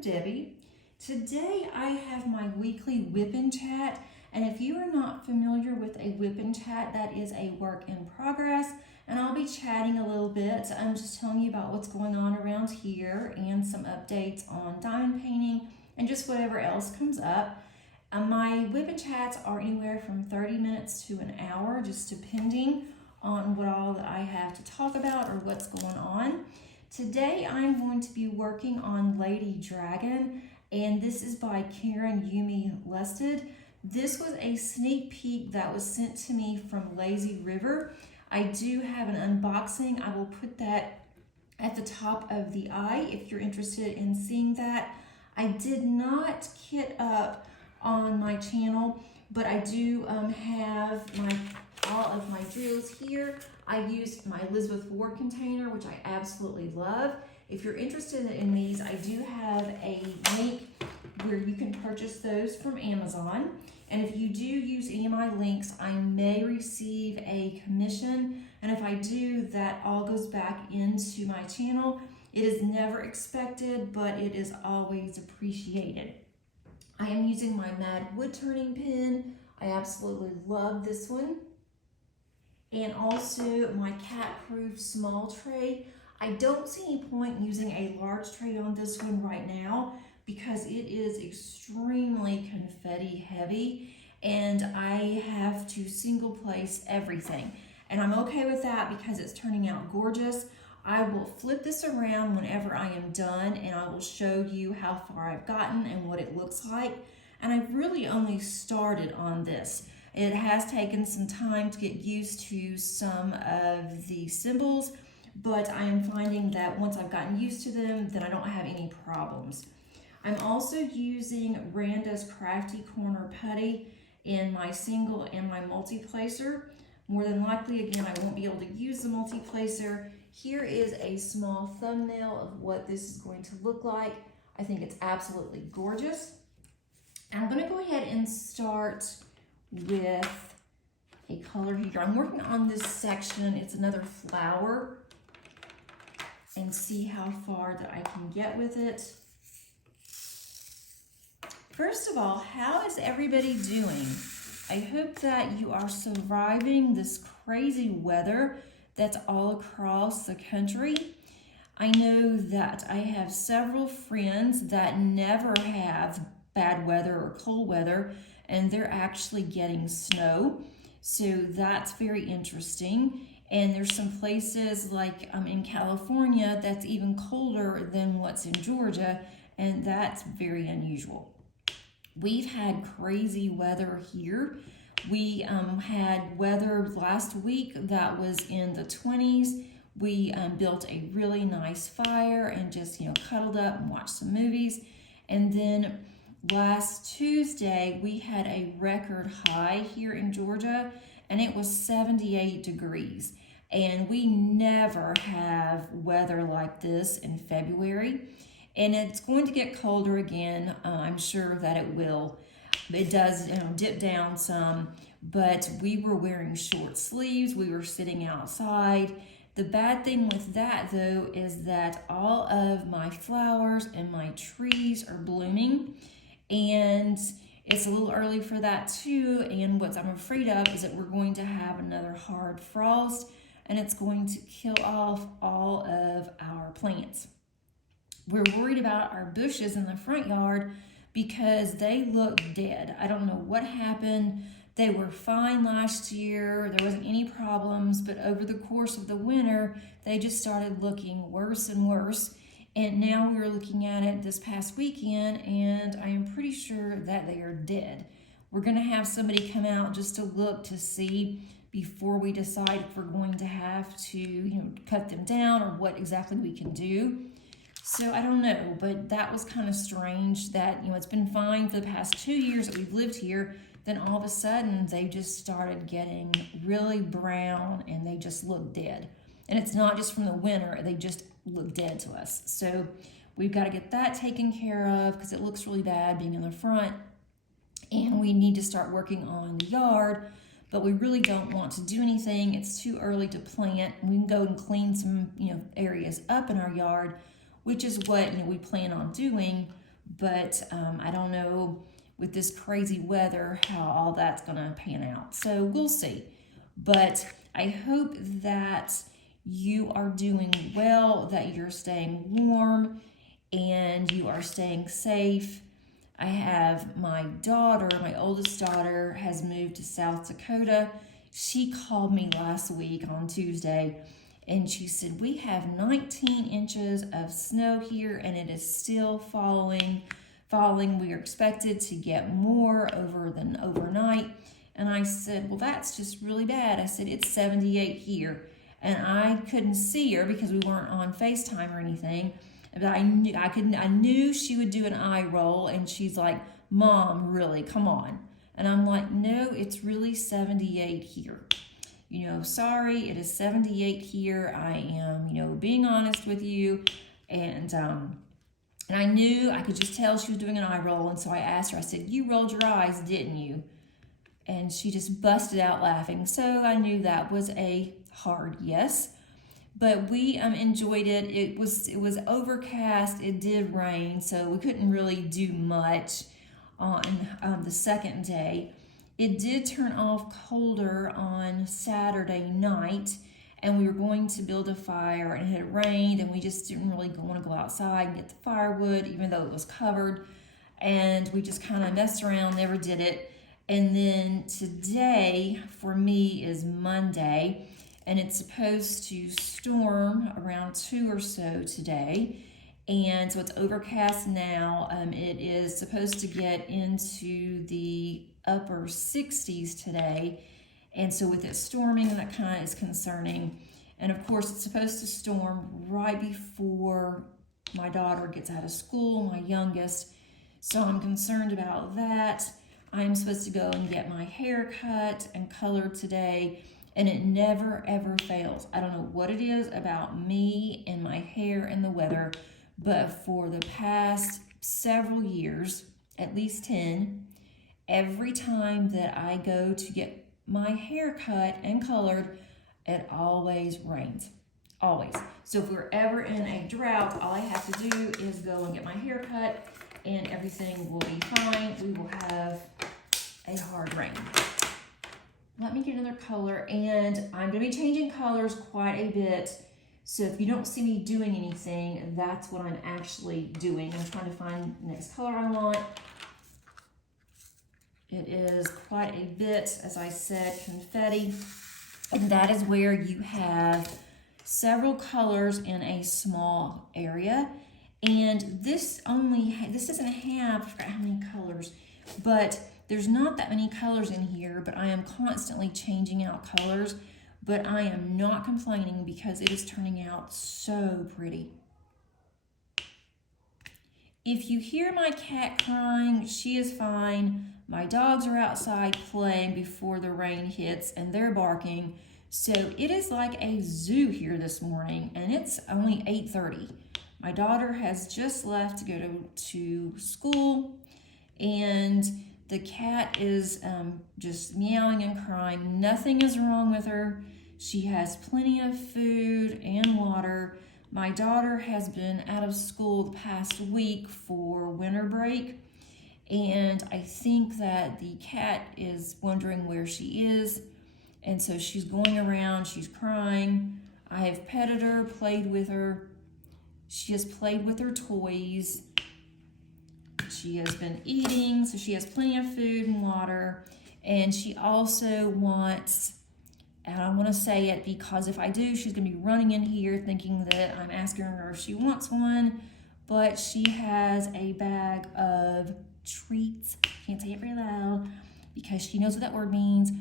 I'm Debbie. Today I have my weekly WIP Chat, and if you are not familiar with a WIP Chat, that is a work in progress, and I'll be chatting a little bit. I'm just telling you about what's going on around here and some updates on diamond painting and just whatever else comes up. My WIP Chats are anywhere from 30 minutes to an hour, just depending on what all that I have to talk about or what's going on. Today I'm going to be working on Lady Dragon, and this is by Karen Ste. This was a sneak peek that was sent to me from Lazy River. I do have an unboxing. I will put that at the top of the eye if you're interested in seeing that. I did not kit up on my channel, but I do have all of my drills here. I used my Elizabeth Ward container, which I absolutely love. If you're interested in these, I do have a link where you can purchase those from Amazon. And if you do use any of my links, I may receive a commission. And if I do, that all goes back into my channel. It is never expected, but it is always appreciated. I am using my Mad Wood Turning pen. I absolutely love this one. And also my cat-proof small tray. I don't see any point using a large tray on this one right now because it is extremely confetti heavy and I have to single place everything. And I'm okay with that because it's turning out gorgeous. I will flip this around whenever I am done and I will show you how far I've gotten and what it looks like. And I've really only started on this. It has taken some time to get used to some of the symbols, but I am finding that once I've gotten used to them, then I don't have any problems. I'm also using Randa's Crafty Corner Putty in my single and my multi-placer. More than likely, again, I won't be able to use the multi-placer. Here is a small thumbnail of what this is going to look like. I think it's absolutely gorgeous. I'm going to go ahead and start with a color here. I'm working on this section. It's another flower, and see how far that I can get with it. First of all, how is everybody doing? I hope that you are surviving this crazy weather that's all across the country. I know that I have several friends that never have bad weather or cold weather, and they're actually getting snow. So that's very interesting. And there's some places like in California that's even colder than what's in Georgia, and that's very unusual. We've had crazy weather here. We had weather last week that was in the 20s. We built a really nice fire and just cuddled up and watched some movies. And then last Tuesday, we had a record high here in Georgia, and it was 78 degrees. And we never have weather like this in February. And it's going to get colder again. I'm sure that it will. It does dip down some, but we were wearing short sleeves. We were sitting outside. The bad thing with that, though, is that all of my flowers and my trees are blooming. And it's a little early for that too, and what I'm afraid of is that we're going to have another hard frost, and it's going to kill off all of our plants. We're worried about our bushes in the front yard because they look dead. I don't know what happened. They were fine last year. There wasn't any problems, but over the course of the winter, they just started looking worse and worse. And now we're looking at it this past weekend, and I am pretty sure that they are dead. We're going to have somebody come out just to look to see before we decide if we're going to have to, cut them down or what exactly we can do. So I don't know, but that was kind of strange that, it's been fine for the past 2 years that we've lived here. Then all of a sudden, they just started getting really brown and they just look dead. And it's not just from the winter, they just look dead to us. So we've got to get that taken care of because it looks really bad being in the front. And we need to start working on the yard, but we really don't want to do anything. It's too early to plant. We can go and clean some, areas up in our yard, which is what we plan on doing. but I don't know with this crazy weather how all that's gonna pan out. So we'll see. But I hope that you are doing well, that you're staying warm, and you are staying safe. I have my daughter, my oldest daughter, has moved to South Dakota. She called me last week on Tuesday, and she said, we have 19 inches of snow here, and it is still falling. We are expected to get more overnight. And I said, well, that's just really bad. I said, it's 78 here. And I couldn't see her because we weren't on FaceTime or anything. But I knew she would do an eye roll, and she's like, Mom, really, come on. And I'm like, no, it's really 78 here. Sorry, it is 78 here. I am, being honest with you. And I knew, I could just tell she was doing an eye roll. And so I asked her, I said, you rolled your eyes, didn't you? And she just busted out laughing. So I knew that was a hard yes. But we enjoyed it. It was overcast. It did rain, so we couldn't really do much on the second day. It did turn off colder on Saturday night, and we were going to build a fire, and it had rained, and we just didn't really want to go outside and get the firewood, even though it was covered. And we just kind of messed around, never did it. And then today, for me, is Monday. And it's supposed to storm around 2 or so today. And so it's overcast now. It is supposed to get into the upper 60s today. And so with it storming, that kind of is concerning. And of course, it's supposed to storm right before my daughter gets out of school, my youngest. So I'm concerned about that. I'm supposed to go and get my hair cut and colored today. And it never, ever fails. I don't know what it is about me and my hair and the weather, but for the past several years, at least 10, every time that I go to get my hair cut and colored, it always rains. Always. So if we're ever in a drought, all I have to do is go and get my hair cut, and everything will be fine. We will have a hard rain. Let me get another color, and I'm going to be changing colors quite a bit. So if you don't see me doing anything, that's what I'm actually doing. I'm trying to find the next color I want. It is quite a bit, as I said, confetti. And that is where you have several colors in a small area. And this doesn't have, I forgot how many colors, but there's not that many colors in here, but I am constantly changing out colors, but I am not complaining because it is turning out so pretty. If you hear my cat crying, she is fine. My dogs are outside playing before the rain hits, and they're barking. So it is like a zoo here this morning, and it's only 8:30. My daughter has just left to go to school, and the cat is just meowing and crying. Nothing is wrong with her. She has plenty of food and water. My daughter has been out of school the past week for winter break, and I think that the cat is wondering where she is, and so she's going around, she's crying. I have petted her, played with her. She has played with her toys. She has been eating, so she has plenty of food and water. And she also wants, and I don't want to say it because if I do, she's going to be running in here thinking that I'm asking her if she wants one. But she has a bag of treats. Can't say it very loud because she knows what that word means.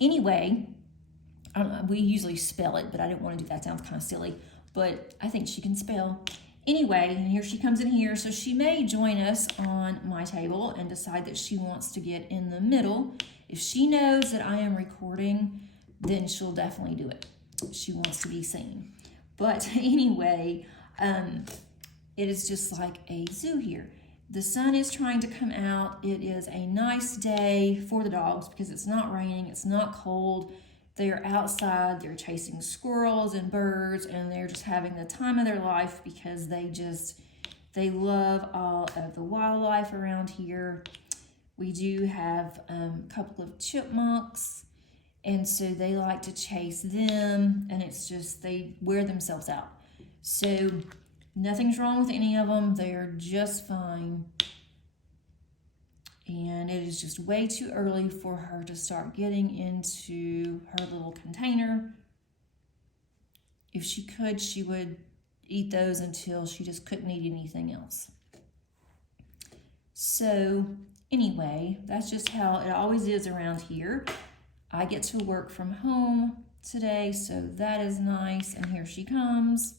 Anyway, we usually spell it, but I didn't want to do that. Sounds kind of silly, but I think she can spell. Anyway, and here she comes in here, so she may join us on my table and decide that she wants to get in the middle. If she knows that I am recording, then she'll definitely do it. She wants to be seen. But anyway, it is just like a zoo here. The sun is trying to come out. It is a nice day for the dogs because it's not raining, it's not cold. They're outside, they're chasing squirrels and birds, and they're just having the time of their life because They love all of the wildlife around here. We do have a couple of chipmunks, and so they like to chase them, and it's just they wear themselves out. So nothing's wrong with any of them. They're just fine. And it is just way too early for her to start getting into her little container. If she could, she would eat those until she just couldn't eat anything else. So anyway, that's just how it always is around here. I get to work from home today, so that is nice. And here she comes.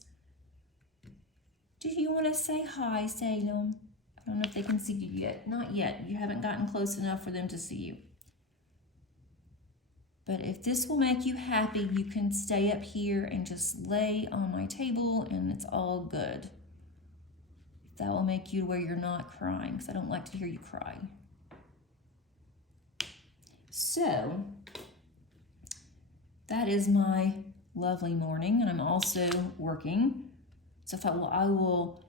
Do you want to say hi, Salem? I don't know if they can see you yet. Not yet. You haven't gotten close enough for them to see you. But if this will make you happy, you can stay up here and just lay on my table and it's all good. That will make you to where you're not crying, because I don't like to hear you cry. So that is my lovely morning, and I'm also working. So I thought, well, I will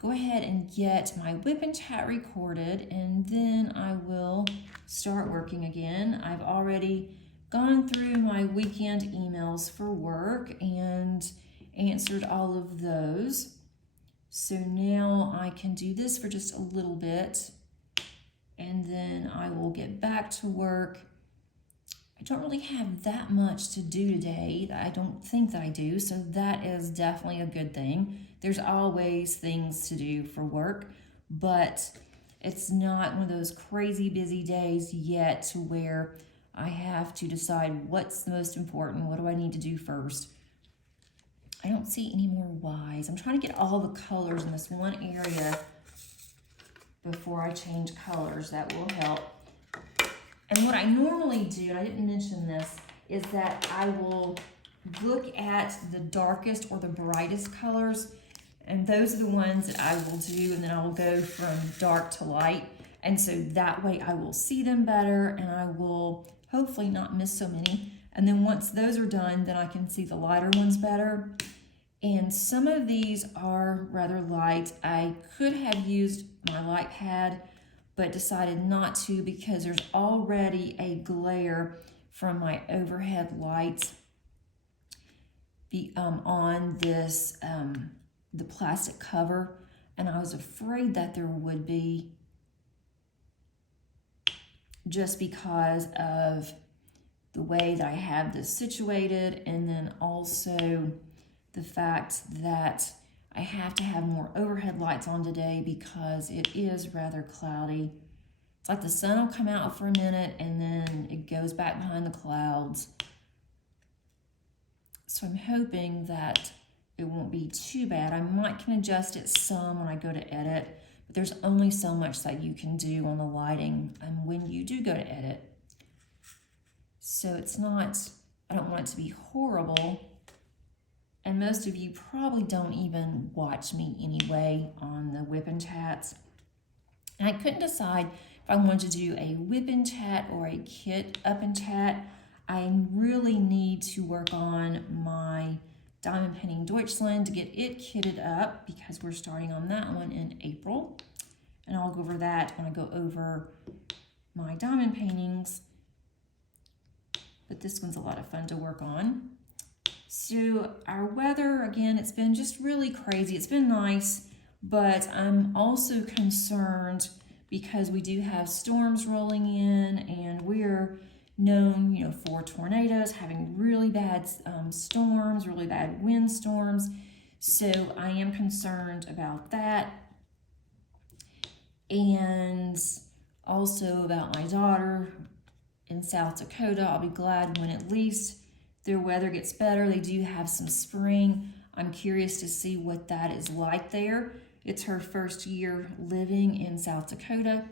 go ahead and get my WIP Chat recorded, and then I will start working again. I've already gone through my weekend emails for work and answered all of those. So now I can do this for just a little bit, and then I will get back to work. I don't really have that much to do today. I don't think that I do, so that is definitely a good thing. There's always things to do for work, but it's not one of those crazy busy days yet to where I have to decide what's the most important, what do I need to do first. I don't see any more Ys. I'm trying to get all the colors in this one area before I change colors. That will help. And what I normally do, and I didn't mention this, is that I will look at the darkest or the brightest colors, and those are the ones that I will do, and then I will go from dark to light. And so that way I will see them better, and I will hopefully not miss so many. And then once those are done, then I can see the lighter ones better. And some of these are rather light. I could have used my light pad, but decided not to because there's already a glare from my overhead lights on this, the plastic cover. And I was afraid that there would be, just because of the way that I have this situated, and then also the fact that I have to have more overhead lights on today because it is rather cloudy. It's like the sun will come out for a minute and then it goes back behind the clouds. So I'm hoping that it won't be too bad. I might can adjust it some when I go to edit, but there's only so much that you can do on the lighting when you do go to edit. So it's not, I don't want it to be horrible. And most of you probably don't even watch me anyway on the WIP Chats. And I couldn't decide if I wanted to do a WIP Chat or a kit up and chat. I really need to work on my diamond painting Deutschland to get it kitted up because we're starting on that one in April. And I'll go over that when I go over my diamond paintings. But this one's a lot of fun to work on. So our weather, again, it's been just really crazy. It's been nice, but I'm also concerned because we do have storms rolling in, and we're known, for tornadoes, having really bad storms, really bad wind storms. So I am concerned about that. And also about my daughter in South Dakota. I'll be glad when at least their weather gets better. They do have some spring. I'm curious to see what that is like there. It's her first year living in South Dakota.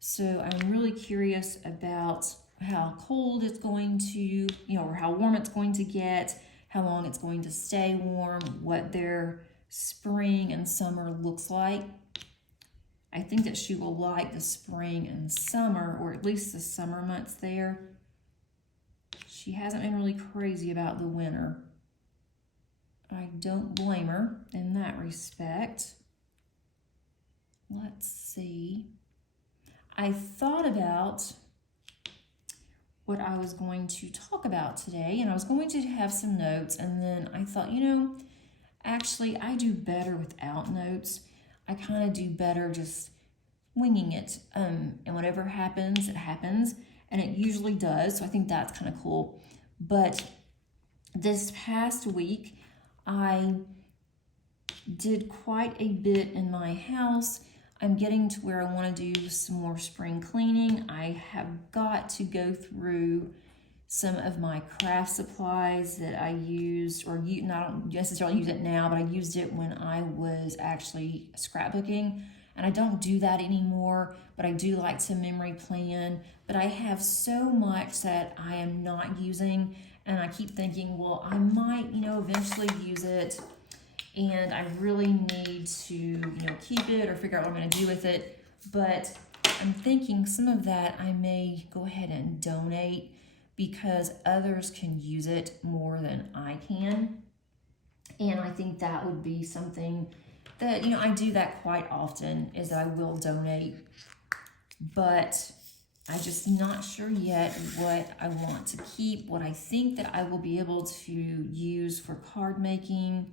So I'm really curious about how cold it's going to, or how warm it's going to get, how long it's going to stay warm, what their spring and summer looks like. I think that she will like the spring and summer, or at least the summer months there. She hasn't been really crazy about the winter. I don't blame her in that respect. let's see. I thought about what I was going to talk about today, and I was going to have some notes, and then I thought, actually I do better without notes. I kind of do better just winging it, and whatever happens, it happens, and it usually does, so I think that's kind of cool. But this past week, I did quite a bit in my house. I'm getting to where I want to do some more spring cleaning. I have got to go through some of my craft supplies that I used, or I don't necessarily use it now, but I used it when I was actually scrapbooking. And I don't do that anymore, but I do like to memory plan. But I have so much that I am not using, and I keep thinking, well, I might, eventually use it, and I really need to, keep it or figure out what I'm going to do with it. But I'm thinking some of that I may go ahead and donate because others can use it more than I can. And I think that would be something that, I do that quite often, is that I will donate. But I'm just not sure yet what I want to keep, what I think that I will be able to use for card making.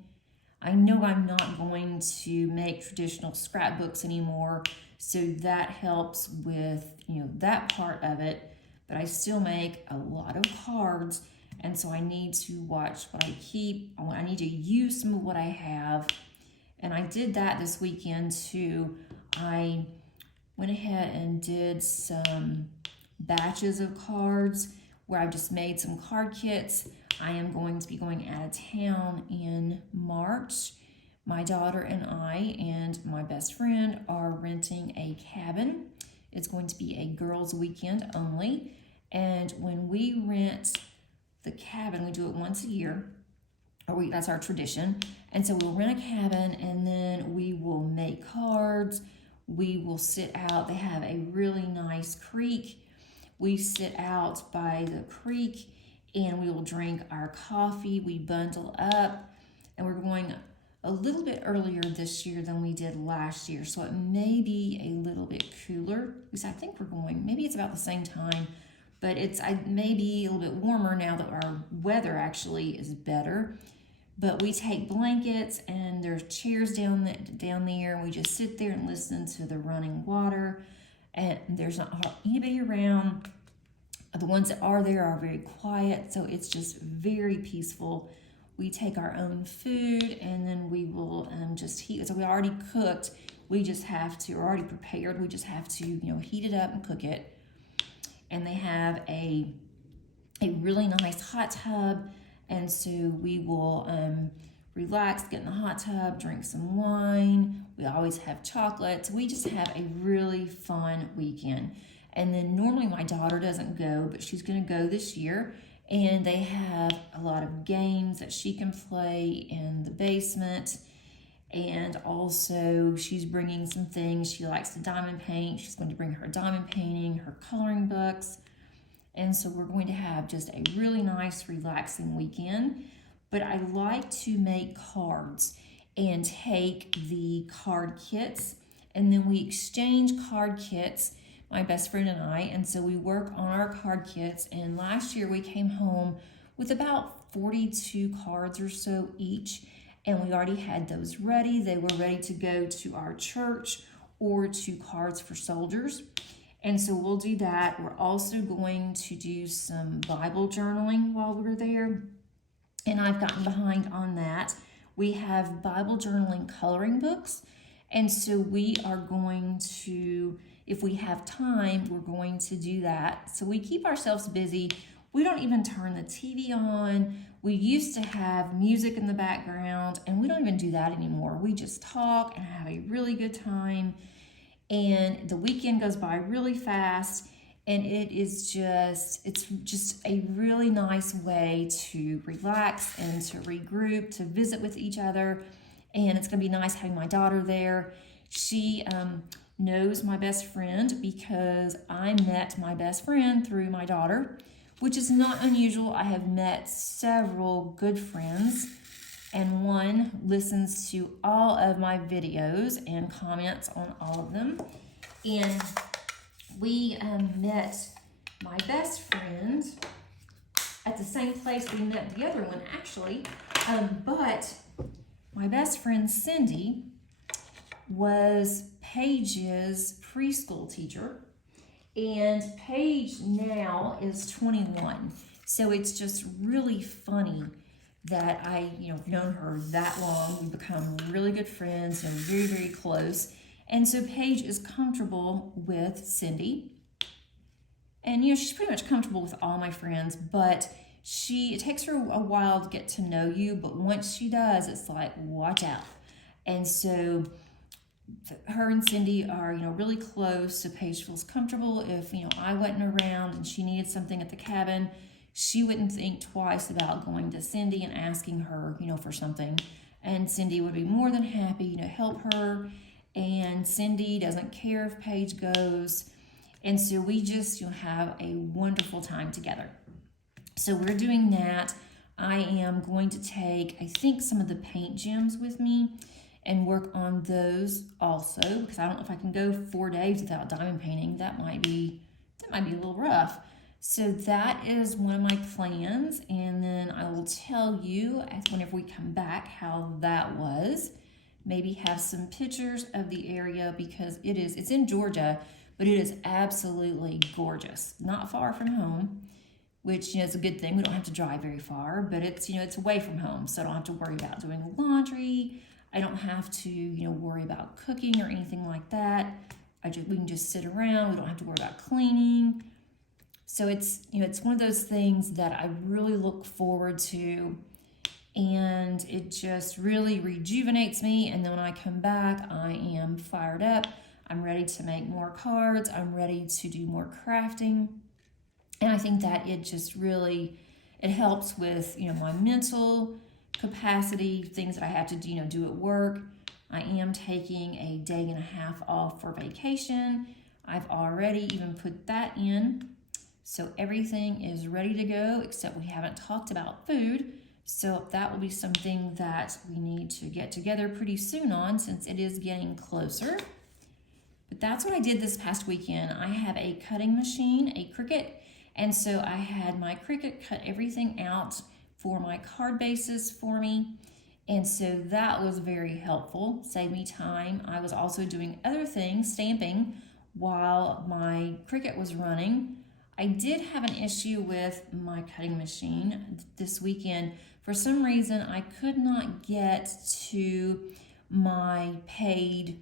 I know I'm not going to make traditional scrapbooks anymore, so that helps with, that part of it, but I still make a lot of cards, and so I need to watch what I keep. I need to use some of what I have, and I did that this weekend too. I went ahead and did some batches of cards where I just made some card kits. I am going to be going out of town in March. My daughter and I and my best friend are renting a cabin. It's going to be a girls' weekend only. And when we rent the cabin, we do it once a year. That's our tradition. And so we'll rent a cabin, and then we will make cards. We will sit out. They have a really nice creek. We sit out by the creek, and we will drink our coffee. We bundle up, and we're going a little bit earlier this year than we did last year, so it may be a little bit cooler. At least I think we're going, maybe it's about the same time, but it may be a little bit warmer now that our weather actually is better. But we take blankets, and there's chairs down there, and we just sit there and listen to the running water, and there's not anybody around. The ones that are there are very quiet, so it's just very peaceful. We take our own food, and then we will just heat. So we already cooked. We just have to, or already prepared. We just have to, heat it up and cook it. And they have a really nice hot tub, and so we will relax, get in the hot tub, drink some wine. We always have chocolates. We just have a really fun weekend. And then normally my daughter doesn't go, but she's going to go this year. And they have a lot of games that she can play in the basement. And also she's bringing some things. She likes to diamond paint. She's going to bring her diamond painting, her coloring books. And so we're going to have just a really nice, relaxing weekend. But I like to make cards and take the card kits, and then we exchange card kits, my best friend and I, and so we work on our card kits. And last year we came home with about 42 cards or so each, and we already had those ready. They were ready to go to our church or to Cards for Soldiers. And so we'll do that. We're also going to do some Bible journaling while we're there, and I've gotten behind on that. We have Bible journaling coloring books, and so we are going to, if we have time, we're going to do that. So we keep ourselves busy. We don't even turn the TV on. We used to have music in the background, and we don't even do that anymore. We just talk and have a really good time, and the weekend goes by really fast, and it's just a really nice way to relax and to regroup, to visit with each other. And it's going to be nice having my daughter there. She knows my best friend because I met my best friend through my daughter, which is not unusual. I have met several good friends and one listens to all of my videos and comments on all of them. And we met my best friend at the same place we met the other one, actually. But my best friend Cindy was Paige's preschool teacher, and Paige now is 21. So it's just really funny that I've known her that long. We've become really good friends and very, very close. And so Paige is comfortable with Cindy. And she's pretty much comfortable with all my friends, but it takes her a while to get to know you, but once she does, it's like, watch out. And so her and Cindy are, really close, so Paige feels comfortable. If, I wasn't around and she needed something at the cabin, she wouldn't think twice about going to Cindy and asking her, for something. And Cindy would be more than happy, to help her. And Cindy doesn't care if Paige goes. And so we just have a wonderful time together. So we're doing that. I am going to take, I think, some of the paint gems with me and work on those also, because I don't know if I can go 4 days without diamond painting. That might be a little rough. So that is one of my plans, and then I will tell you whenever we come back how that was. Maybe have some pictures of the area, because it's in Georgia, but it is absolutely gorgeous. Not far from home, which is a good thing. We don't have to drive very far, but it's away from home, so I don't have to worry about doing laundry. I don't have to worry about cooking or anything like that. We can just sit around. We don't have to worry about cleaning. So it's one of those things that I really look forward to, and it just really rejuvenates me. And then when I come back, I am fired up. I'm ready to make more cards. I'm ready to do more crafting. And I think that it just really, it helps with, my mental capacity, things that I have to do at work. I am taking a day and a half off for vacation. I've already even put that in. So everything is ready to go, except we haven't talked about food. So that will be something that we need to get together pretty soon on, since it is getting closer. But that's what I did this past weekend. I have a cutting machine, a Cricut, and so I had my Cricut cut everything out for my card bases for me. And so that was very helpful, saved me time. I was also doing other things, stamping, while my Cricut was running. I did have an issue with my cutting machine this weekend. For some reason, I could not get to my paid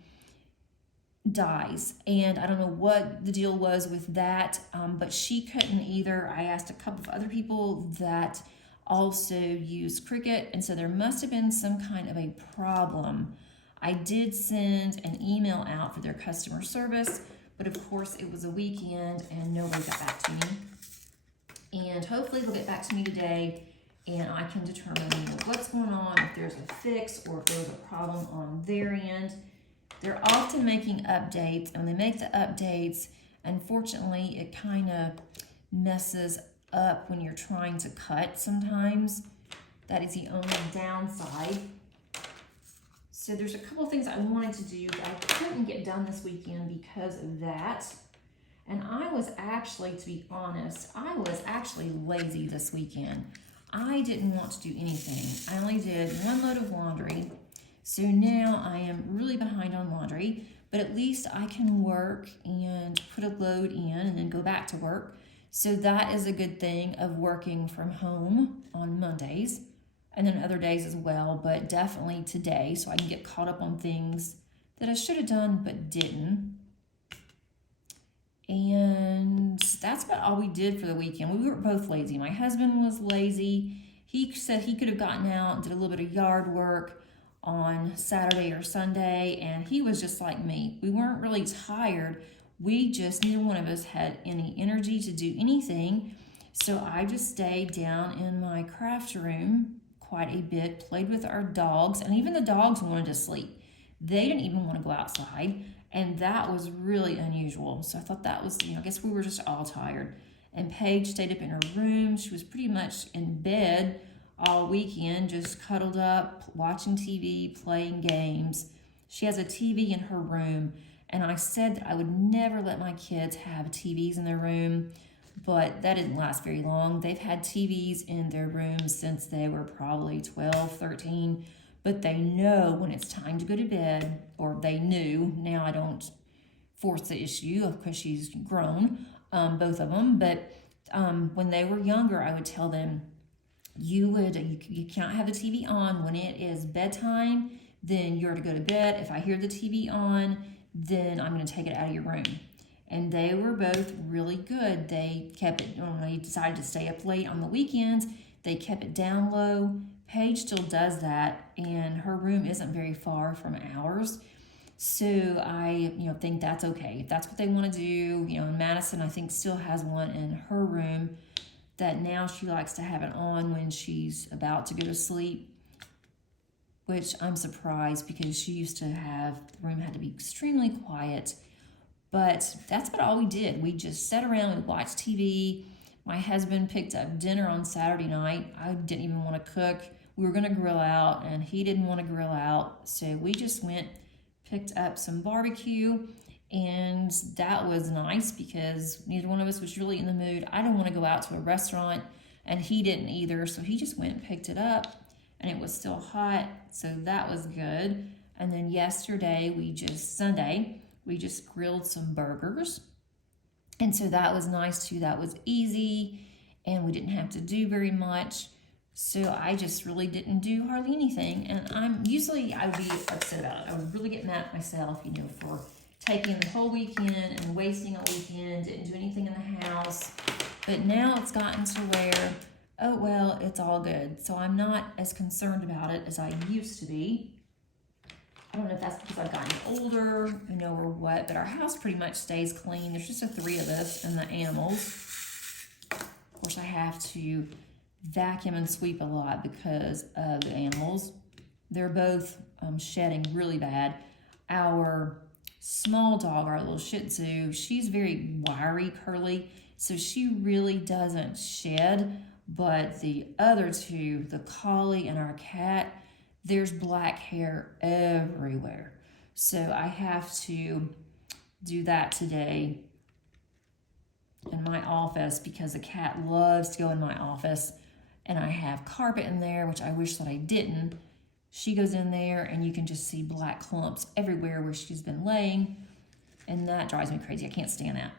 dies, and I don't know what the deal was with that, but she couldn't either. I asked a couple of other people that also use Cricut, and so there must have been some kind of a problem. I did send an email out for their customer service, but of course it was a weekend and nobody got back to me. And hopefully they'll get back to me today, and I can determine what's going on, if there's a fix or if there's a problem on their end. They're often making updates, and when they make the updates, unfortunately, it kind of messes up when you're trying to cut sometimes. That is the only downside. So there's a couple of things I wanted to do that I couldn't get done this weekend because of that. And I was actually, to be honest, lazy this weekend. I didn't want to do anything. I only did one load of laundry. So now I am really behind on laundry, but at least I can work and put a load in and then go back to work. So that is a good thing of working from home on Mondays, and then other days as well, but definitely today, so I can get caught up on things that I should have done but didn't. And that's about all we did for the weekend. We were both lazy. My husband was lazy. He said he could have gotten out and did a little bit of yard work on Saturday or Sunday, and he was just like me. We weren't really tired. We just, neither one of us had any energy to do anything. So I just stayed down in my craft room quite a bit, played with our dogs, and even the dogs wanted to sleep. They didn't even want to go outside, and that was really unusual. So I thought that was, I guess we were just all tired. And Paige stayed up in her room. She was pretty much in bed all weekend, just cuddled up, watching TV, playing games. She has a TV in her room, and I said that I would never let my kids have TVs in their room, but that didn't last very long. They've had TVs in their rooms since they were probably 12, 13, but they know when it's time to go to bed, or they knew. Now I don't force the issue because she's grown, both of them, but when they were younger, I would tell them, you can't have the TV on when it is bedtime, then you're to go to bed. If I hear the TV on, then I'm going to take it out of your room. And they were both really good. They kept it, when they decided to stay up late on the weekends, they kept it down low. Paige still does that, and her room isn't very far from ours. So I, think that's okay. If that's what they want to do, and Madison, I think, still has one in her room that now she likes to have it on when she's about to go to sleep, which I'm surprised because she used to have, the room had to be extremely quiet. But that's about all we did. We just sat around and watched TV. My husband picked up dinner on Saturday night. I didn't even want to cook. We were going to grill out, and he didn't want to grill out. So we just went, picked up some barbecue, and that was nice because neither one of us was really in the mood. I didn't want to go out to a restaurant, and he didn't either. So he just went and picked it up, and it was still hot. So that was good. And then yesterday, Sunday, we just grilled some burgers. And so that was nice too. That was easy, and we didn't have to do very much. So I just really didn't do hardly anything. And I would be upset about it. I would really get mad at myself, for taking the whole weekend and wasting a weekend, didn't do anything in the house. But now it's gotten to where, oh, well, it's all good. So I'm not as concerned about it as I used to be. I don't know if that's because I've gotten older, or what, but our house pretty much stays clean. There's just the three of us and the animals. Of course, I have to vacuum and sweep a lot because of the animals. They're both shedding really bad. Our small dog, our little Shih Tzu, she's very wiry, curly, so she really doesn't shed. But the other two, the collie and our cat, there's black hair everywhere. So I have to do that today in my office because the cat loves to go in my office, and I have carpet in there, which I wish that I didn't. She goes in there and you can just see black clumps everywhere where she's been laying, and that drives me crazy. I can't stand that.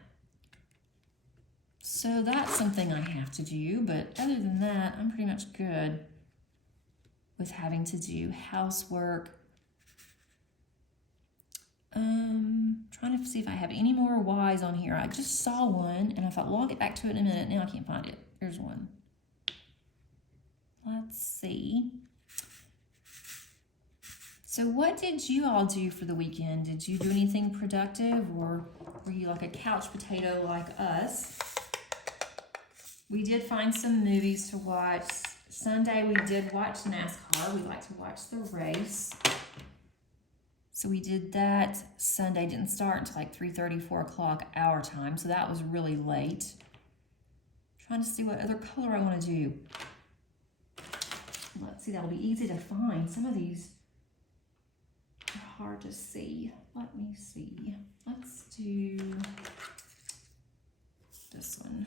So that's something I have to do, but other than that, I'm pretty much good with having to do housework. Trying to see if I have any more whys on here. I just saw one, and I thought, well, I'll get back to it in a minute. Now I can't find it. There's one. Let's see. So what did you all do for the weekend? Did you do anything productive, or were you like a couch potato like us? We did find some movies to watch. Sunday we did watch NASCAR. We like to watch the race. So we did that. Sunday didn't start until like 3:30, 4 o'clock our time, so that was really late. Trying to see what other color I want to do. Let's see, that'll be easy to find. Some of these are hard to see. Let me see. Let's do this one.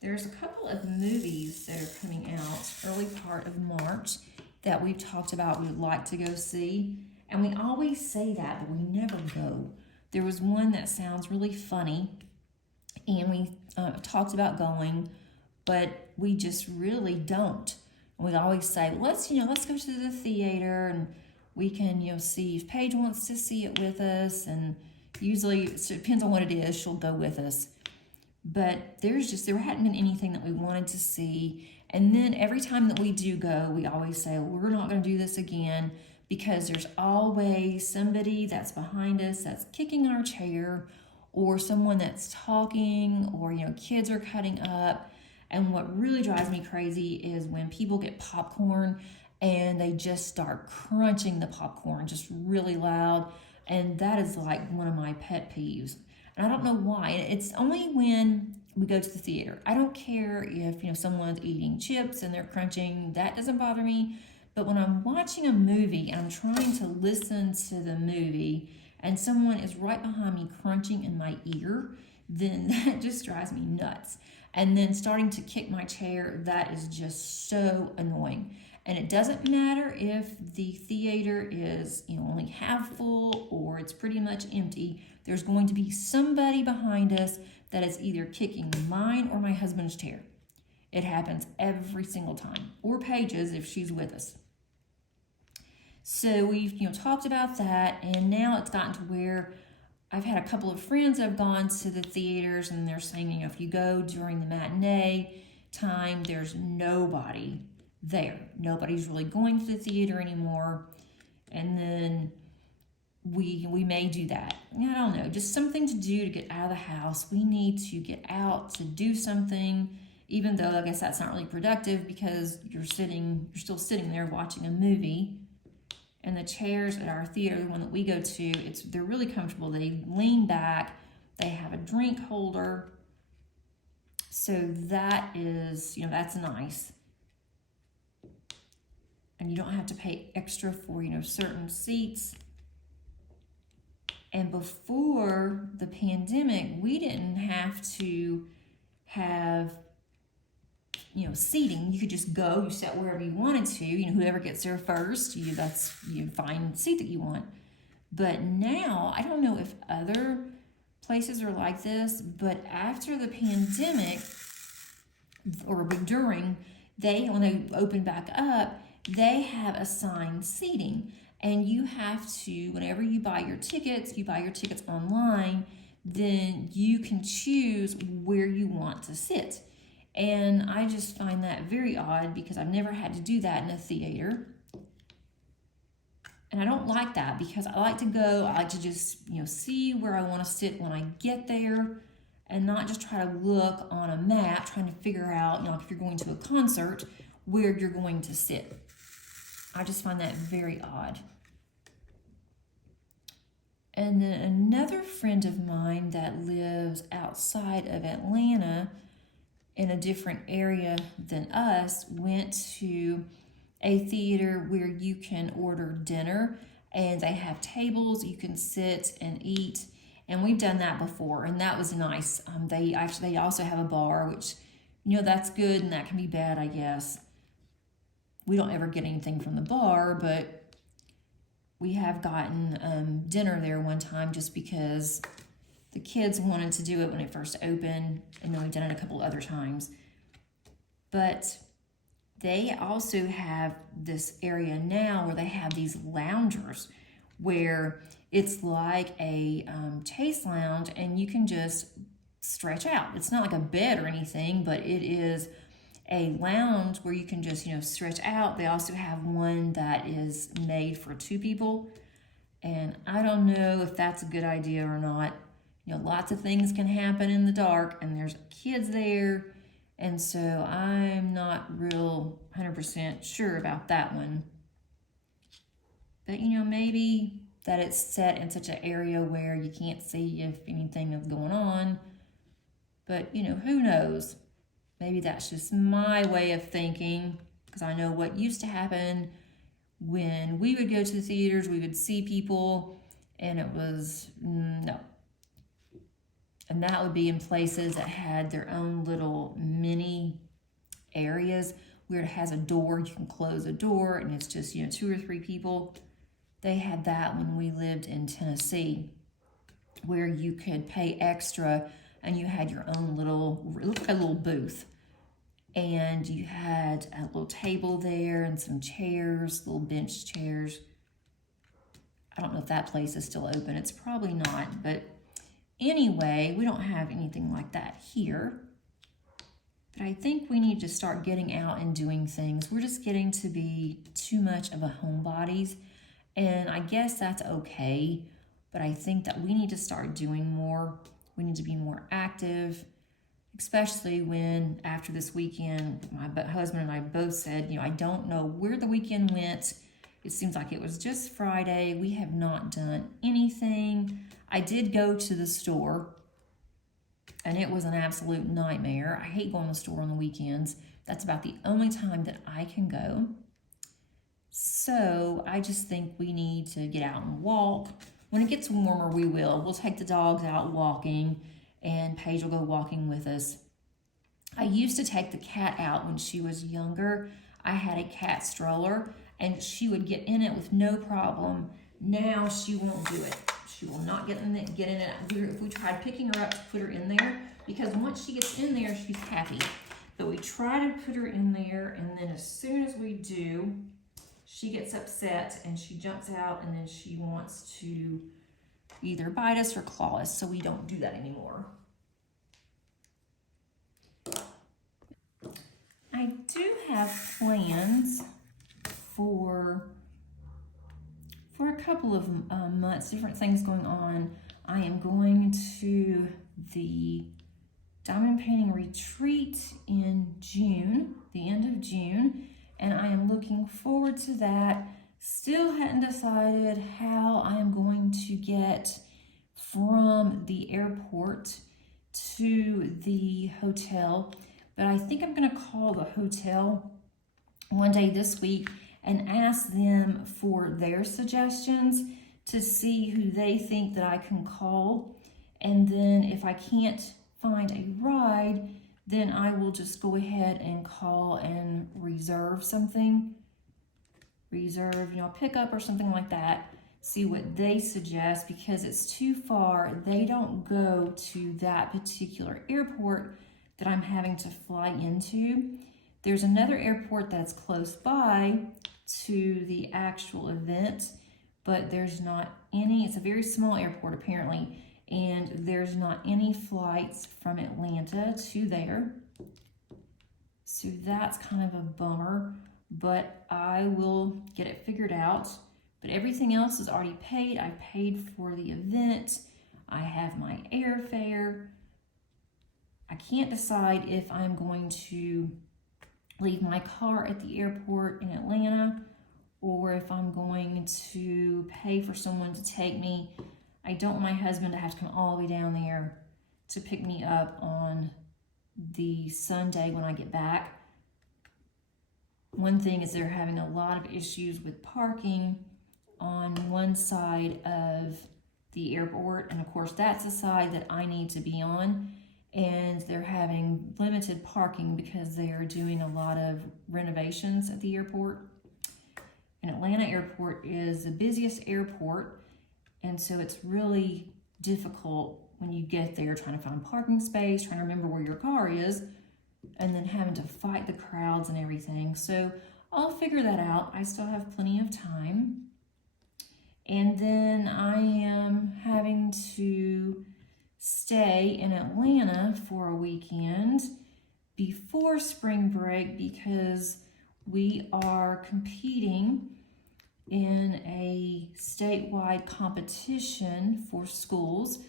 There's a couple of movies that are coming out early part of March that we've talked about we'd like to go see. And we always say that, but we never go. There was one that sounds really funny, and we talked about going, but we just really don't. And we always say, let's go to the theater, and we can, see if Paige wants to see it with us. And usually, it depends on what it is, she'll go with us. But there hadn't been anything that we wanted to see. And then every time that we do go, we always say, well, we're not going to do this again, because there's always somebody that's behind us that's kicking our chair, or someone that's talking, or, kids are cutting up. And what really drives me crazy is when people get popcorn and they just start crunching the popcorn just really loud. And that is like one of my pet peeves. And I don't know why. It's only when we go to the theater. I don't care if, someone's eating chips and they're crunching. That doesn't bother me. But when I'm watching a movie and I'm trying to listen to the movie and someone is right behind me crunching in my ear, then that just drives me nuts. And then starting to kick my chair, that is just so annoying. And it doesn't matter if the theater is, only half full or it's pretty much empty. There's going to be somebody behind us that is either kicking mine or my husband's chair. It happens every single time. Or Paige's if she's with us. So we've, talked about that, and now it's gotten to where I've had a couple of friends that have gone to the theaters, and they're saying, if you go during the matinee time, there's nobody there. Nobody's really going to the theater anymore. And then we may do that. I don't know, just something to do to get out of the house. We need to get out to do something, even though I guess that's not really productive because you're still sitting there watching a movie. And the chairs at our theater, the one that we go to, they're really comfortable. They lean back. They have a drink holder. So that is, that's nice. And you don't have to pay extra for, certain seats. And before the pandemic, we didn't have to have, seating. You could just go, you sat wherever you wanted to, whoever gets there first, you find the seat that you want. But now, I don't know if other places are like this, but after the pandemic, or during, when they open back up, they have assigned seating. And you have to, whenever you buy your tickets online, then you can choose where you want to sit. And I just find that very odd because I've never had to do that in a theater. And I don't like that because I like to just, see where I want to sit when I get there and not just try to look on a map trying to figure out, if you're going to a concert, where you're going to sit. I just find that very odd. And then another friend of mine that lives outside of Atlanta in a different area than us went to a theater where you can order dinner and they have tables you can sit and eat. And we've done that before and that was nice. They also have a bar, which, that's good and that can be bad, I guess. We don't ever get anything from the bar, but we have gotten dinner there one time just because the kids wanted to do it when it first opened, and then we've done it a couple other times. But they also have this area now where they have these loungers where it's like a chaise lounge and you can just stretch out. It's not like a bed or anything, but it is a lounge where you can just, stretch out. They also have one that is made for two people. And I don't know if that's a good idea or not. Lots of things can happen in the dark and there's kids there. And so I'm not real 100% sure about that one. But, maybe that it's set in such an area where you can't see if anything is going on. But, who knows? Maybe that's just my way of thinking, because I know what used to happen when we would go to the theaters, we would see people, and it was, no. And that would be in places that had their own little mini areas where it has a door, you can close a door, and it's just, 2 or 3 people. They had that when we lived in Tennessee, where you could pay extra and you had your own it looked like a little booth. And you had a little table there and some chairs, little bench chairs. I don't know if that place is still open. It's probably not. But anyway, we don't have anything like that here. But I think we need to start getting out and doing things. We're just getting to be too much of a homebodies. And I guess that's okay. But I think that we need to start doing more. We need to be more active. Especially when after this weekend, my husband and I both said, I don't know where the weekend went. It seems like it was just Friday. We have not done anything. I did go to the store and it was an absolute nightmare. I hate going to the store on the weekends. That's about the only time that I can go. So I just think we need to get out and walk. When it gets warmer, we will. We'll take the dogs out walking, and Paige will go walking with us. I used to take the cat out when she was younger. I had a cat stroller, and she would get in it with no problem. Now she won't do it. She will not get in it. If we tried picking her up to put her in there, because once she gets in there, she's happy. But we try to put her in there, and then as soon as we do, she gets upset and she jumps out, and then she wants to either bite us or claw us, so we don't do that anymore. I do have plans for a couple of months, different things going on. I am going to the diamond painting retreat in June, the end of June, and I am looking forward to that. Still hadn't decided how I am going to get from the airport to the hotel, but I think I'm gonna call the hotel one day this week and ask them for their suggestions to see who they think that I can call. And then if I can't find a ride, then I will just go ahead and call and reserve something. Reserve, pickup or something like that. See what they suggest, because it's too far. They don't go to that particular airport that I'm having to fly into. There's another airport that's close by to the actual event, but there's not any. It's a very small airport apparently, and there's not any flights from Atlanta to there. So that's kind of a bummer, but I will get it figured out. But everything else is already paid. I paid for the event. I have my airfare. I can't decide if I'm going to leave my car at the airport in Atlanta or if I'm going to pay for someone to take me. I don't want my husband to have to come all the way down there to pick me up on the Sunday when I get back. One thing is they're having a lot of issues with parking on one side of the airport, and of course that's the side that I need to be on, and they're having limited parking because they are doing a lot of renovations at the airport. And Atlanta Airport is the busiest airport, and so it's really difficult when you get there trying to find parking space, trying to remember where your car is, and then having to fight the crowds and everything. So I'll figure that out. I still have plenty of time. And then I am having to stay in Atlanta for a weekend before spring break because we are competing in a statewide competition for schools,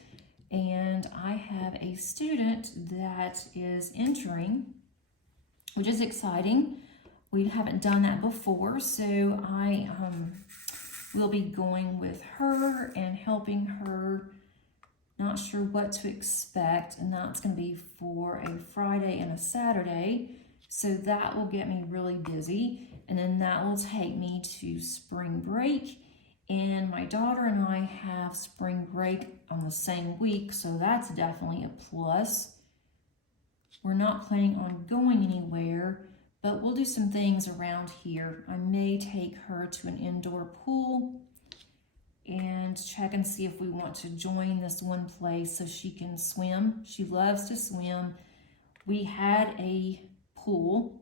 and I have a student that is entering, which is exciting. We haven't done that before, so I will be going with her and helping her. Not sure what to expect, and that's going to be for a Friday and a Saturday, so that will get me really busy, and then that will take me to spring break. And my daughter and I have spring break on the same week, so that's definitely a plus. We're not planning on going anywhere, but we'll do some things around here. I may take her to an indoor pool and check and see if we want to join this one place so she can swim. She loves to swim. We had a pool,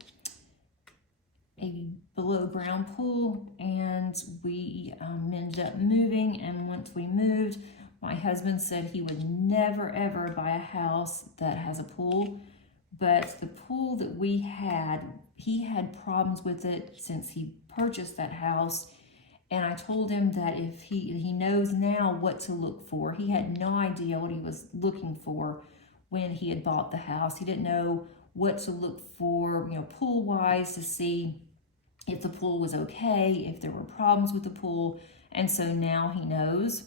a below ground pool, and we ended up moving, and once we moved, my husband said he would never ever buy a house that has a pool, but the pool that we had, he had problems with it since he purchased that house, and I told him that if he knows now what to look for. He had no idea what he was looking for when he had bought the house. He didn't know what to look for, pool wise, to see if the pool was okay, if there were problems with the pool, and so now he knows.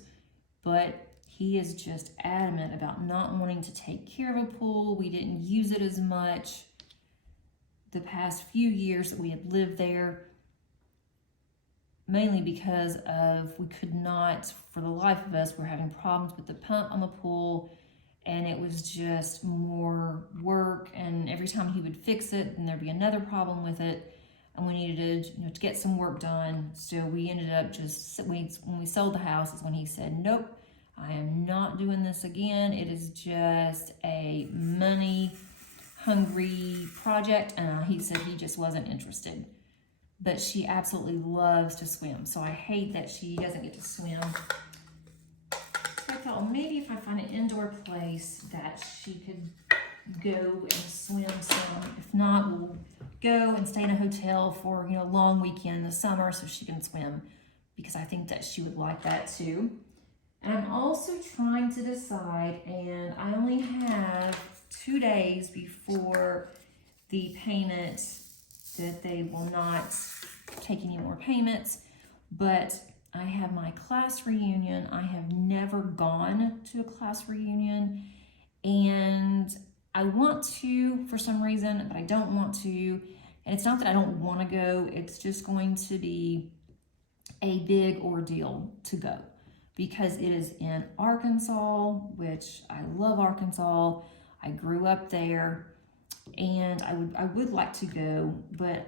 But he is just adamant about not wanting to take care of a pool. We didn't use it as much the past few years that we had lived there, mainly because of we could not, for the life of us, we're having problems with the pump on the pool, and it was just more work, and every time he would fix it, then there'd be another problem with it, and we needed to get some work done. So we ended up when we sold the house is when he said, nope, I am not doing this again. It is just a money hungry project, and he said he just wasn't interested. But she absolutely loves to swim, so I hate that she doesn't get to swim. So I thought, well, maybe if I find an indoor place that she could go and swim some. If not, we'll go and stay in a hotel for a long weekend in the summer so she can swim, because I think that she would like that too. And I'm also trying to decide, and I only have 2 days before the payment, that they will not take any more payments, but I have my class reunion. I have never gone to a class reunion, and I want to for some reason, but I don't want to. And it's not that I don't want to go, it's just going to be a big ordeal to go, because it is in Arkansas, which I love Arkansas. I grew up there, and I would like to go, but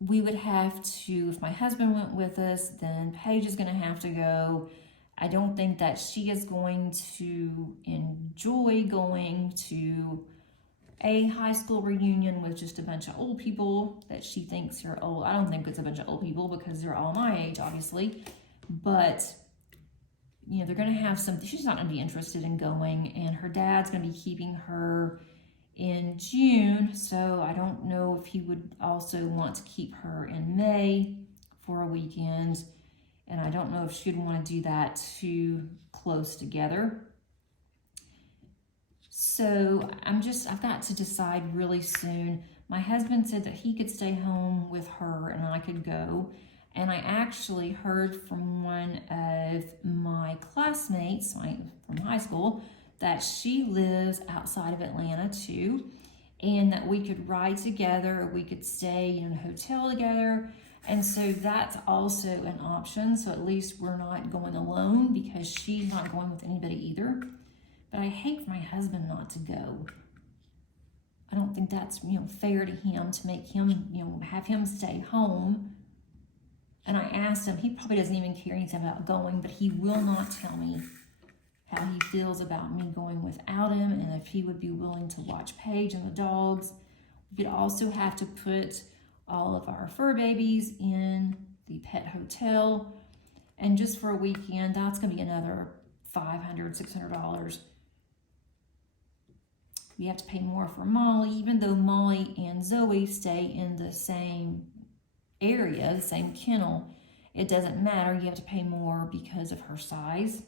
we would have to, if my husband went with us, then Paige is going to have to go. I don't think that she is going to enjoy going to a high school reunion with just a bunch of old people that she thinks are old. I don't think it's a bunch of old people, because they're all my age, obviously, but they're going to have some, she's not going to be interested in going, and her dad's going to be keeping her in June, so I don't know if he would also want to keep her in May for a weekend, and I don't know if she'd want to do that too close together. So I've got to decide really soon. My husband said that he could stay home with her and I could go. And I actually heard from one of my classmates from high school that she lives outside of Atlanta too, and that we could ride together, or we could stay in a hotel together. And so that's also an option. So at least we're not going alone, because she's not going with anybody either. But I hate for my husband not to go. I don't think that's fair to him, to make him have him stay home. And I asked him, he probably doesn't even care anything about going, but he will not tell me how he feels about me going without him, and if he would be willing to watch Paige and the dogs. We could also have to put all of our fur babies in the pet hotel, and just for a weekend, that's going to be another $500, $600. We have to pay more for Molly, even though Molly and Zoe stay in the same area, the same kennel. It doesn't matter. You have to pay more because of her size.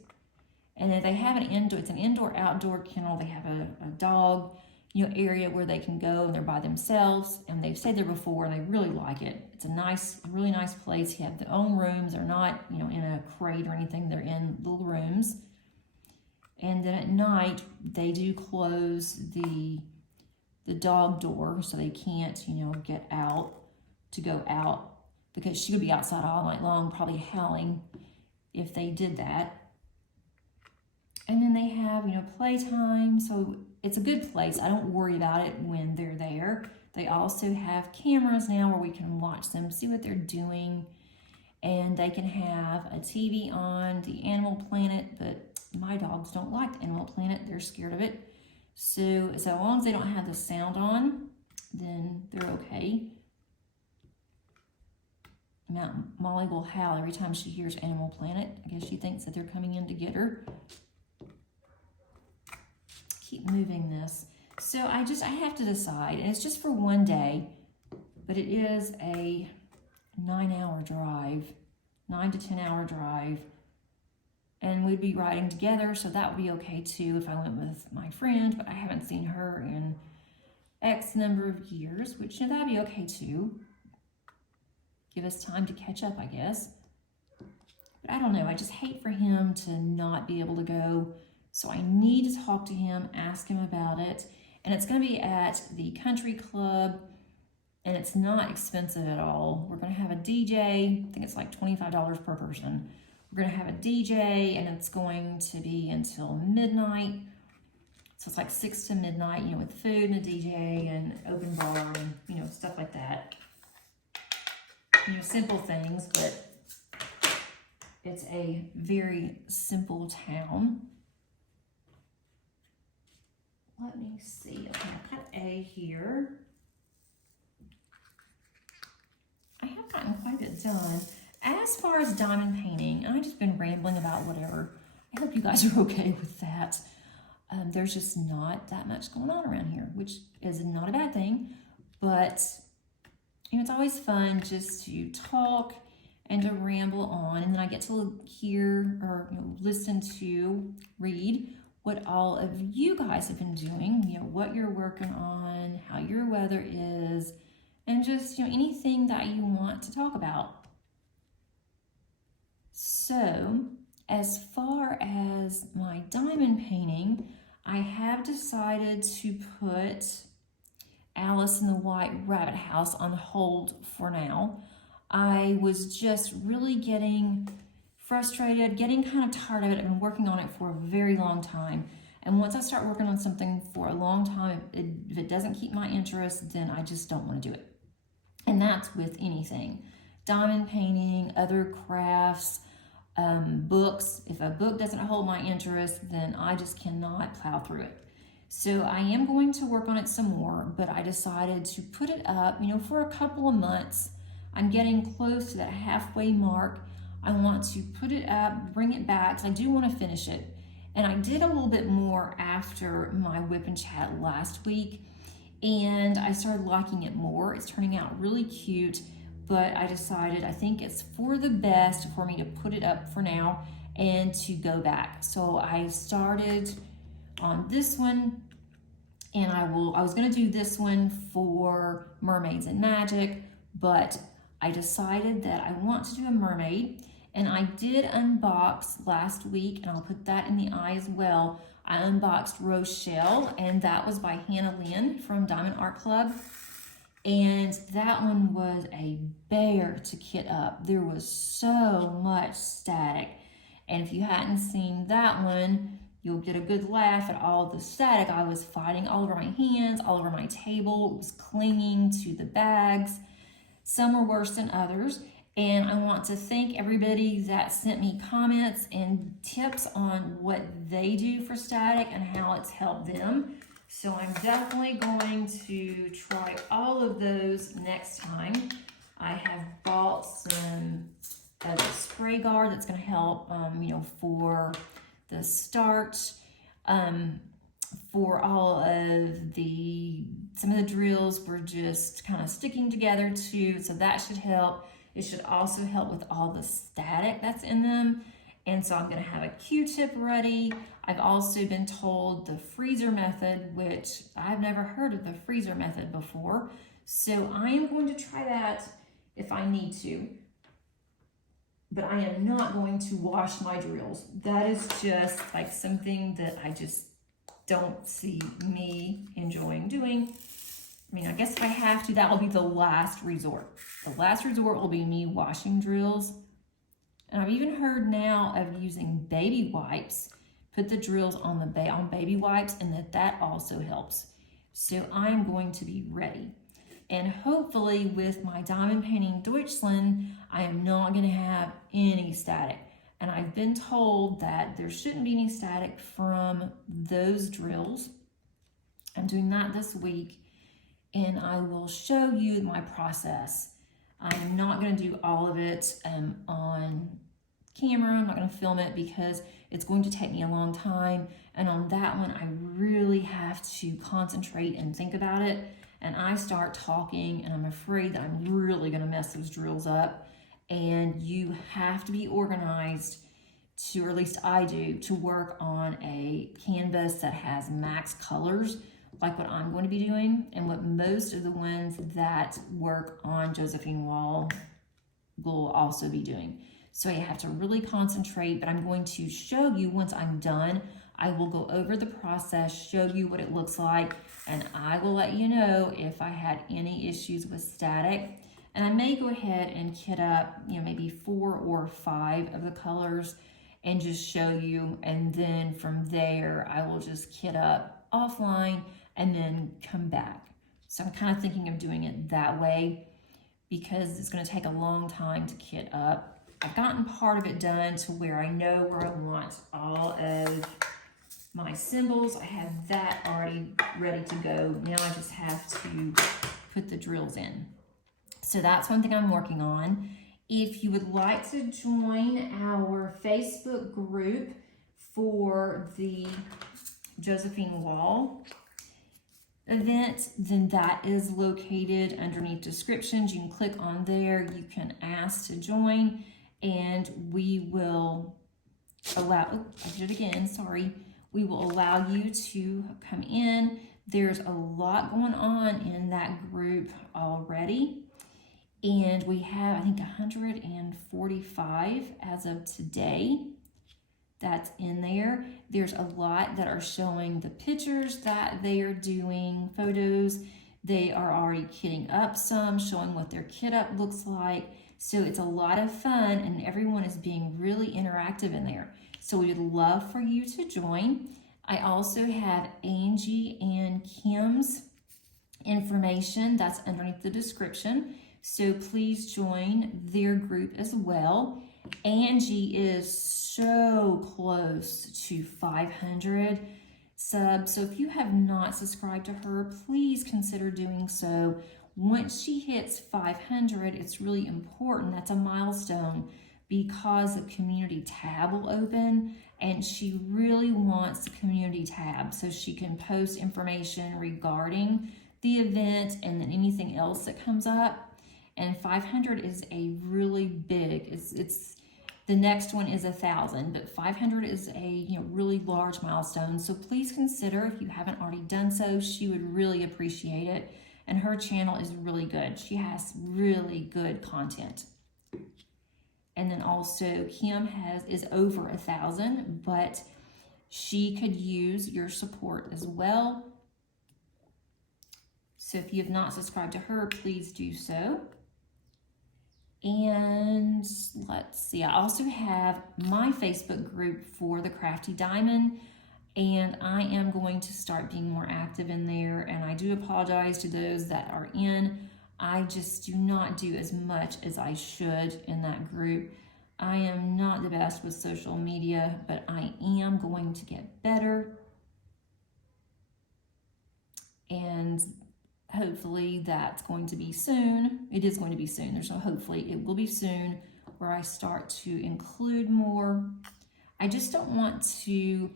And if they have it's an indoor-outdoor kennel. They have a dog, area where they can go, and they're by themselves. And they've stayed there before, and they really like it. It's a really nice place. You have their own rooms. They're not, in a crate or anything. They're in little rooms. And then at night, they do close the dog door, so they can't, get out to go out, because she would be outside all night long, probably howling if they did that. And then they have, playtime, so it's a good place. I don't worry about it when they're there. They also have cameras now where we can watch them, see what they're doing, and they can have a TV on, the Animal Planet, but my dogs don't like the Animal Planet. They're scared of it. So as long as they don't have the sound then they're okay. Molly will howl every time she hears Animal Planet. I guess she thinks that they're coming in to get her. Keep moving this. So I have to decide, and it's just for one day, but it is a 9-hour drive, 9 to 10 hour drive, and we'd be riding together, so that would be okay too if I went with my friend, but I haven't seen her in X number of years, which that'd be okay too. Give us time to catch up, I guess. but I don't know, I just hate for him to not be able to go. So I need to talk to him, ask him about it. And it's going to be at the country club, and it's not expensive at all. We're going to have a DJ. I think it's like $25 per person. We're going to have a DJ, and it's going to be until midnight. So it's like 6 to midnight, you know, with food and a DJ and open bar and, you know, stuff like that. You know, simple things, but it's a very simple town. Let me see. Okay, I've got A here. I have gotten quite a bit done. As far as diamond painting, I've just been rambling about whatever. I hope you guys are okay with that. There's just not that much going on around here, which is not a bad thing, but you know, it's always fun just to talk and to ramble on, and then I get to hear or, you know, listen to, read what all of you guys have been doing, you know, what you're working on, how your weather is, and just, you know, anything that you want to talk about. So, as far as my diamond painting, I have decided to put Alice in the White Rabbit House on hold for now. I was just really getting frustrated, getting kind of tired of it. I've been working on it for a very long time. And once I start working on something for a long time, if it doesn't keep my interest, then I just don't want to do it. And that's with anything. Diamond painting, other crafts, books. If a book doesn't hold my interest, then I just cannot plow through it. So I am going to work on it some more, but I decided to put it up, you know, for a couple of months. I'm getting close to that halfway mark. I want to put it up, bring it back, because I do want to finish it. And I did a little bit more after my WIP Chat last week, and I started liking it more. It's turning out really cute. But I decided I think it's for the best for me to put it up for now and to go back. So I started on this one, and I was going to do this one for Mermaids and Magic, but I decided that I want to do a mermaid, and I did unbox last week, and I'll put that in the eye as well. I unboxed Rochelle, and that was by Hannah Lynn from Diamond Art Club. And that one was a bear to kit up. There was so much static. And if you hadn't seen that one, you'll get a good laugh at all the static. I was fighting all over my hands, all over my table. It was clinging to the bags. Some were worse than others. And I want to thank everybody that sent me comments and tips on what they do for static and how it's helped them. So I'm definitely going to try all of those next time. I have bought some of the spray guard that's going to help, you know, for the start, for all of some of the drills were just kind of sticking together too, so that should help. It should also help with all the static that's in them. And so I'm going to have a Q-tip ready. I've also been told the freezer method, which I've never heard of the freezer method before. So I am going to try that if I need to. But I am not going to wash my drills. That is just like something that I just don't see me enjoying doing. I mean, I guess if I have to, that will be the last resort. The last resort will be me washing drills. And I've even heard now of using baby wipes. Put the drills on baby wipes, and that also helps. So I'm going to be ready. And hopefully with my diamond painting Deutschland, I am not going to have any static. And I've been told that there shouldn't be any static from those drills. I'm doing that this week, and I will show you my process. I'm not going to do all of it on camera. I'm not going to film it because it's going to take me a long time. And on that one, I really have to concentrate and think about it. And I start talking, and I'm afraid that I'm really going to mess those drills up. And you have to be organized to, or at least I do, to work on a canvas that has max colors, like what I'm going to be doing, and what most of the ones that work on Josephine Wall will also be doing. So I have to really concentrate, but I'm going to show you once I'm done. I will go over the process, show you what it looks like, and I will let you know if I had any issues with static. And I may go ahead and kit up, maybe 4 or 5 of the colors and just show you. And then from there, I will just kit up offline and then come back. So I'm kind of thinking of doing it that way because it's going to take a long time to kit up. I've gotten part of it done to where I know where I want all of my symbols. I have that already ready to go. Now I just have to put the drills in. So that's one thing I'm working on. If you would like to join our Facebook group for the Josephine Wall event, then that is located underneath descriptions. You can click on there. You can ask to join, and we will allow, oh, I did it again, sorry. We will allow you to come in. There's a lot going on in that group already. And we have, I think, 145 as of today that's in there. There's a lot that are showing the pictures that they are doing, photos. They are already kitting up some, showing what their kit up looks like. So it's a lot of fun, and everyone is being really interactive in there. So we would love for you to join. I also have Angie and Kim's information that's underneath the description. So please join their group as well. Angie is so close to 500 subs. So if you have not subscribed to her, please consider doing so. Once she hits 500, it's really important. That's a milestone because the community tab will open, and she really wants the community tab so she can post information regarding the event and then anything else that comes up. And 500 is a really big, it's the next one is 1,000, but 500 is a really large milestone. So please consider, if you haven't already done so, she would really appreciate it. And her channel is really good. She has really good content. And then also Kim is over 1,000, but she could use your support as well. So if you have not subscribed to her, please do so. And let's see, I also have my Facebook group for the Crafty Diamond, and I am going to start being more active in there. And I do apologize to those that are in. I just do not do as much as I should in that group. I am not the best with social media, but I am going to get better. And hopefully that's going to be soon. It is going to be soon. There's no hopefully. It will be soon where I start to include more. I just don't want to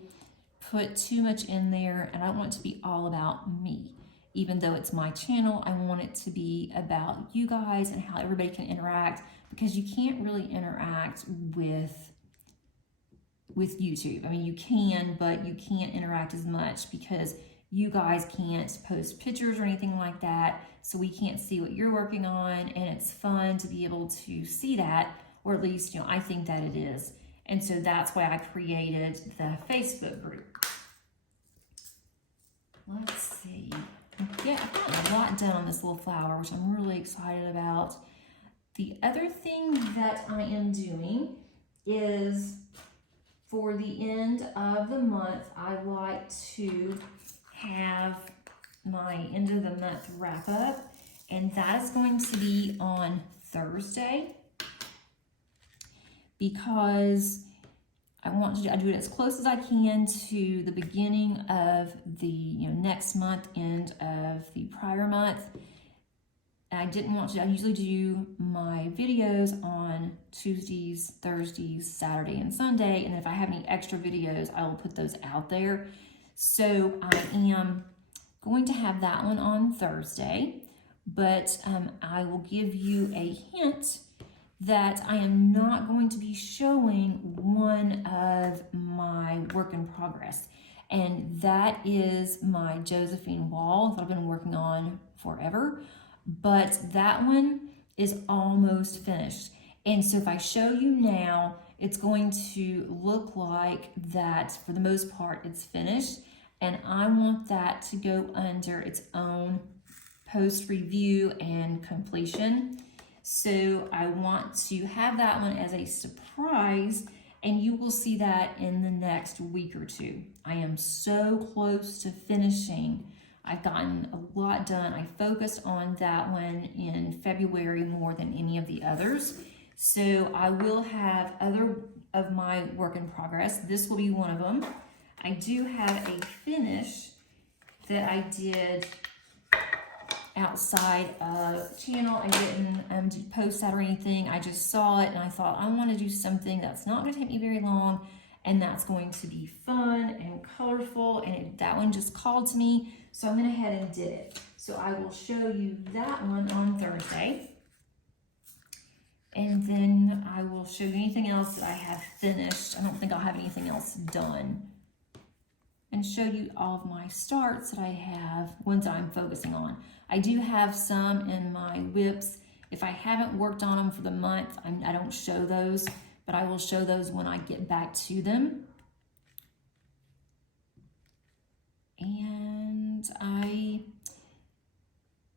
put too much in there, and I don't want it to be all about me. Even though it's my channel, I want it to be about you guys and how everybody can interact, because you can't really interact with YouTube. I mean, you can, but you can't interact as much because you guys can't post pictures or anything like that, so we can't see what you're working on, and it's fun to be able to see that, or at least, I think that it is. And so that's why I created the Facebook group. Let's see. Yeah, I've got a lot done on this little flower, which I'm really excited about. The other thing that I am doing is, for the end of the month, I like to have my end of the month wrap up, and that is going to be on Thursday, because I do it as close as I can to the beginning of the next month, end of the prior month. I didn't want to. I usually do my videos on Tuesdays, Thursdays, Saturday, and Sunday, and then if I have any extra videos, I will put those out there. So I am going to have that one on Thursday, but I will give you a hint that I am not going to be showing one of my work in progress, and that is my Josephine wall that I've been working on forever, but that one is almost finished. And so if I show you now, it's going to look like that. For the most part, it's finished, and I want that to go under its own post review and completion. So I want to have that one as a surprise, and you will see that in the next week or two. I am so close to finishing. I've gotten a lot done. I focused on that one in February more than any of the others. So I will have other of my work in progress. This will be one of them. I do have a finish that I did outside of channel. I didn't post that or anything. I just saw it and I thought I want to do something that's not going to take me very long, and that's going to be fun and colorful, and that one just called to me, so I went ahead and did it. So I will show you that one on Thursday, and then I will show you anything else that I have finished. I don't think I'll have anything else done, and show you all of my starts that I have, ones I'm focusing on. I do have some in my WIPs. If I haven't worked on them for the month, I don't show those, but I will show those when I get back to them. And I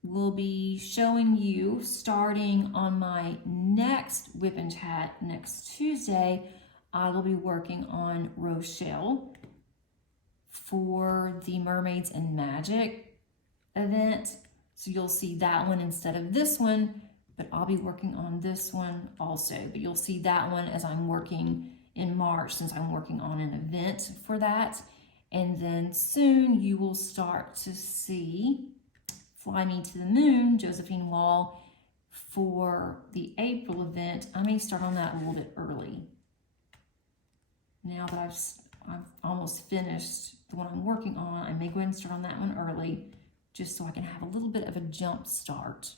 will be showing you, starting on my next WIP and Chat next Tuesday, I will be working on Rochelle for the Mermaids and Magic event. So you'll see that one instead of this one, but I'll be working on this one also. But you'll see that one as I'm working in March, since I'm working on an event for that. And then soon you will start to see Fly Me to the Moon, Josephine Wall, for the April event. I may start on that a little bit early. Now that I've almost finished the one I'm working on, I may go ahead and start on that one early, just so I can have a little bit of a jump start.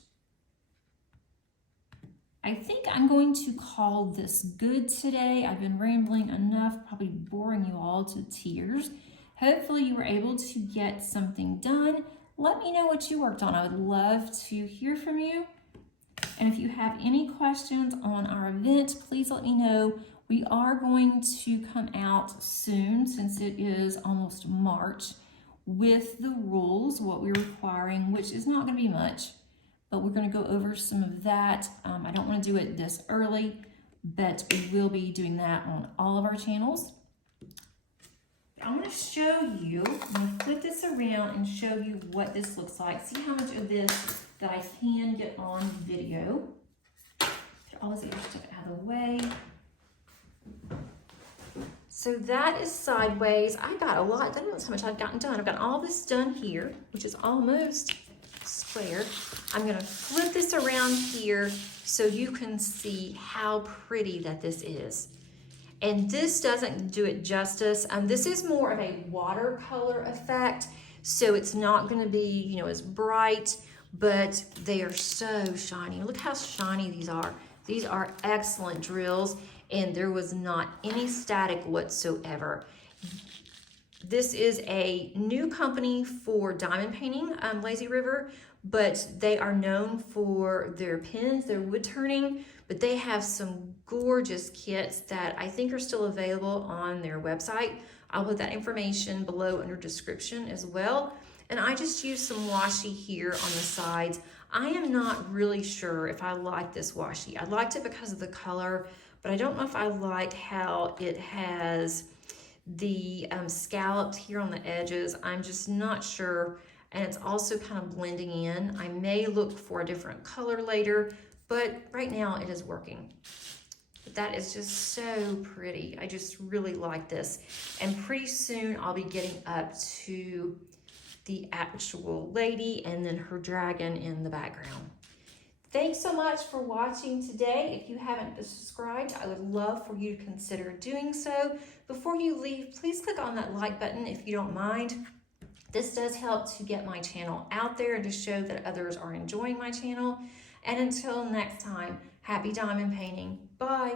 I think I'm going to call this good today. I've been rambling enough, probably boring you all to tears. Hopefully you were able to get something done. Let me know what you worked on. I would love to hear from you. And if you have any questions on our event, please let me know. We are going to come out soon, since it is almost March, with the rules, what we're requiring, which is not going to be much, but we're going to go over some of that. I don't want to do it this early, but we will be doing that on all of our channels. I'm going to show you, I'm going to flip this around and show you what this looks like. See how much of this that I can get on video. Put all this other stuff out of the way. So that is sideways. I got a lot done. That's how much I've gotten done. I've got all this done here, which is almost square. I'm going to flip this around here so you can see how pretty that this is. And this doesn't do it justice. This is more of a watercolor effect, so it's not going to be, you know, as bright, but they are so shiny. Look how shiny these are. These are excellent drills, and there was not any static whatsoever. This is a new company for diamond painting, Lazy River, but they are known for their pens, their wood turning, but they have some gorgeous kits that I think are still available on their website. I'll put that information below under description as well. And I just used some washi here on the sides. I am not really sure if I like this washi. I liked it because of the color, but I don't know if I like how it has the scalloped here on the edges. I'm just not sure. And it's also kind of blending in. I may look for a different color later, but right now it is working. But that is just so pretty. I just really like this. And pretty soon I'll be getting up to the actual lady and then her dragon in the background. Thanks so much for watching today. If you haven't subscribed, I would love for you to consider doing so. Before you leave, please click on that like button if you don't mind. This does help to get my channel out there and to show that others are enjoying my channel. And until next time, happy diamond painting. Bye.